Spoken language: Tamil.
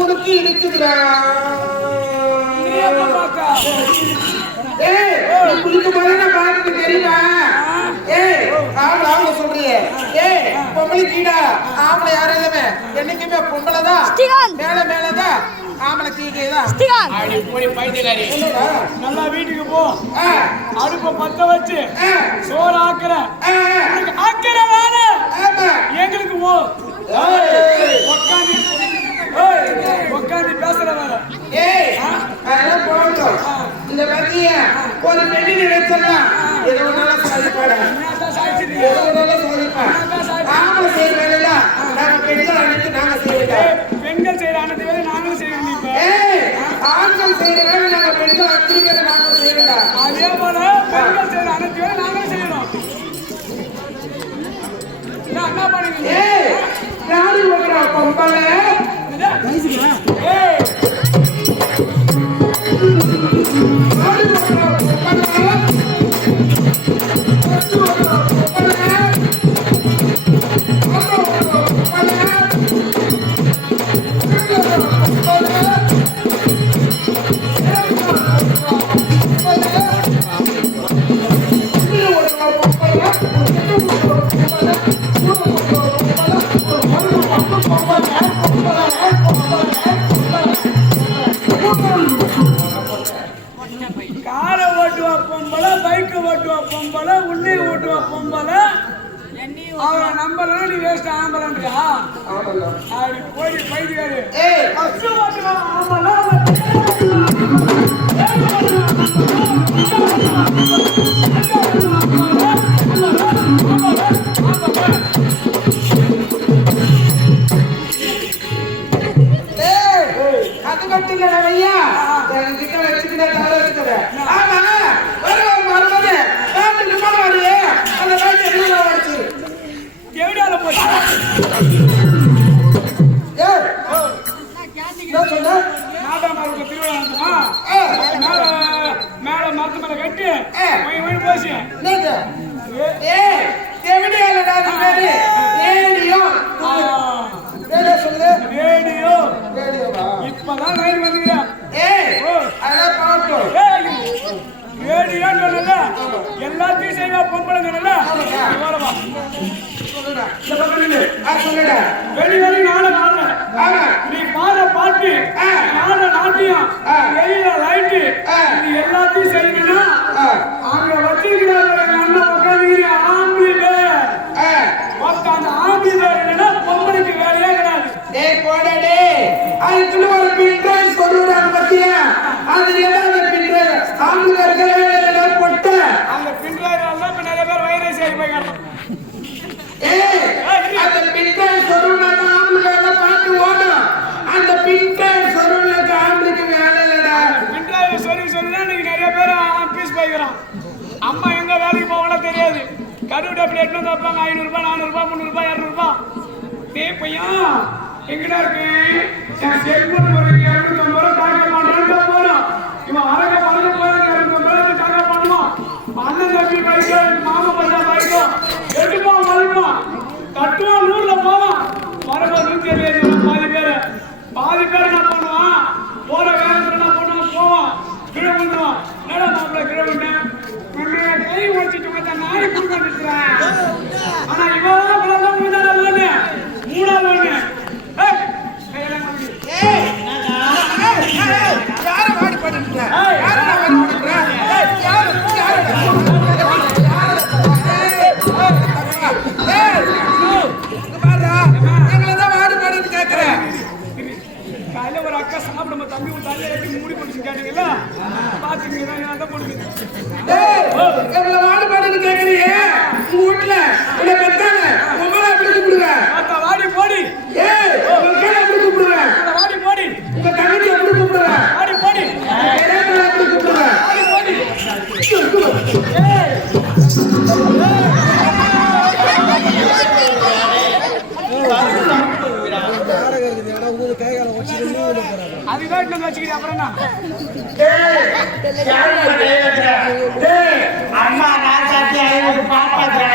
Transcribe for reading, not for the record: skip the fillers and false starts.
உனக்கு இருக்குதுடா குளிக்க போது நான் பாருக்கு தெரியுமா? ஆமா சொல்றியே பொம்பளை கீடா ஆம்பளை யாரும் இல்லமே என்னைக்குமே பொம்பளைதான் மேல மேலதான் ஆம்பளை கீழேதான். நல்லா வீட்டுக்கு போ, அடுப்ப பத்த வச்சு சோறு ஆக்குற வேற எங்களுக்கு போ உட்காந்து பேசுற வேற. இந்த பத்திய ஒரு பெண்ணி நினைச்சலாம் ஏதோ சாதிப்பாடா ஆம்பளை செய்ய வேலையில நாங்க பெண்கள் அனைத்து நாங்க செய்யலாம். பெண்கள் செய்யற அனைத்து வேலை நாங்களும் செய்யணும். ஆண்கள் செய்யற வேலை நாங்க பெண்கள் அத்தனை வேலை நாங்க செய்யலாம். அதே போல பெண்கள் செய்யற அனைத்து வேலை நாங்களும் செய்யணும். என்ன பண்ணுங்க? யாரு ஓடுறா பொம்பளை? காரை ஓட்டுவா பொம்பளை, பைக்கு ஓட்டுவா பொம்பளை, உன்னை ஓட்டுவா பொம்பளை. அவளை நம்பல நீ வேஸ்ட் ஆம்பளன்றியா? அப்படி போய் பைத்தியாரு ஓட்டுவா ஆம்பளை. அது மட்டும் இல்ல ஐயா கிட்ட வச்சுக்கிட்ட ஆமா வரும்போது காட்டுக்கு போனவாரு அந்த காட்டு என்ன வச்சு எவிடால போச்சு மேல மரத்து மேல கட்டி போச்சு இப்பதான் லைன் வந்துக்கிறா. எல்லாத்தையும் செய்வா பொம்பளை வெளி வெளி நாட நீ பாத பாட்டு நாட நாட்டியம் வெளியில லைட்டு நீ எல்லாத்தையும் செய்யணும்னா அங்க வச்சிருக்கிறாங்க அண்ணன் உட்காந்துக்கிற ஆம்பளி பேர் அந்த ஆம்பளி பேர் இல்லைன்னா பொம்பளைக்கு வேலையே கிடையாது. போடே அதுக்குள்ள ஒரு பின்ட்ரைஸ் சொல்லுறாங்க பத்தியா அதுல ஏதாவது பின்ட்ரைஸ் ஆம்பளை இருக்கவே போட்ட அந்த பின்ட்ரைஸ் தான் நிறைய பேர் வைரஸ் ஆகி போய்க்கலாம். அந்த பின்ட்ரைஸ் சொல்லுனா ஆம்பளை பாட்டு ஓடும் அந்த பின்ட்ரைஸ் சொல்லுனா ஆம்பளைக்கு வேலை இல்லடா. பின்ட்ரைஸ் சொல்லினா நீங்க நிறைய பேர் பீஸ் போய்க்கிறான். அம்மா எங்க வேலைக்கு போகலாம் தெரியாது. கருவு டப்பில் எட்டு வைப்பாங்க 500 ரூபாய் 400 ரூபாய் 300 ரூபாய் 200 ரூபாய். பையன் எங்கடா இருக்கு செல்போன் போறீங்க 250 ரூபாய் டாக்கா பண்றான்னு போறோம். இவன் அரக பறக்க போறாங்க 250 ரூபாய் டாக்கா பண்ணுவான். அண்ணன் தம்பி பைக்கோ மாமா பையனா பைக்கோ எடுப்பான் வளைப்பான் கட்டுவான் 100ல போவான் வரும்போது 170 பாதி பேர் என்ன பண்ணுவான் போற வேகத்துல என்ன பண்ணுவான் போவான் கீழே விழுந்துருவான். என்னடா மாப்பிள்ள கீழே விழுந்தேன் கை உடைச்சிட்டு வந்தா நாய் குடுக்க நிற்கிறேன். ஆனா இவன் பிள்ளைதான் மூணாவது ஒண்ணு யார வாடி பண்ணிட்டு கேட்கிறேன். காலையில ஒரு அக்கா சாப்பிட தம்பி உன் தலையை எப்படி மூடி போட்டு கேட்டீங்களா பாத்துக்கீங்க போடுங்க வாடி பாடுன்னு கேட்கறீங்க உங்க வீட்டுல என்ன பெத்தாங்க உங்களை எப்படி கூப்பிடுவேன் வாடி போடி எப்படி கூப்பிடுவேன் வாடி போடி உங்க தங்கச்சி எப்படி கூப்பிடுவேன் வாடி போடி எப்படி கூப்பிடுவேன் வாடி போடி அதுதான் வச்சுக்கிறேன் அப்புறம் அம்மா நான் சாத்தியா அது காப்பாத்துறேன்